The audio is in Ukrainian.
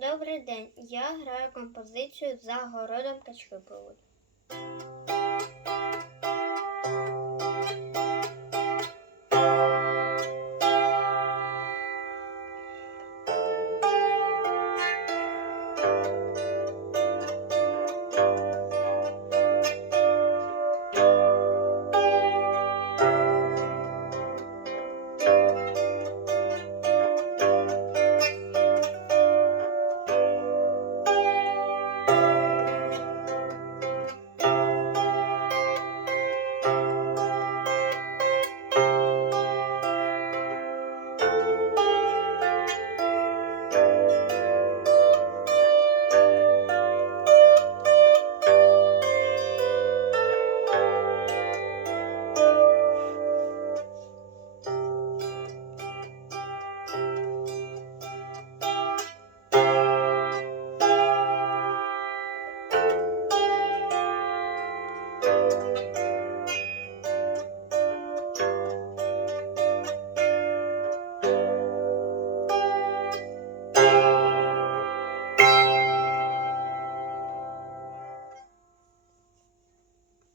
Добрий день. Я граю композицію за городом качки.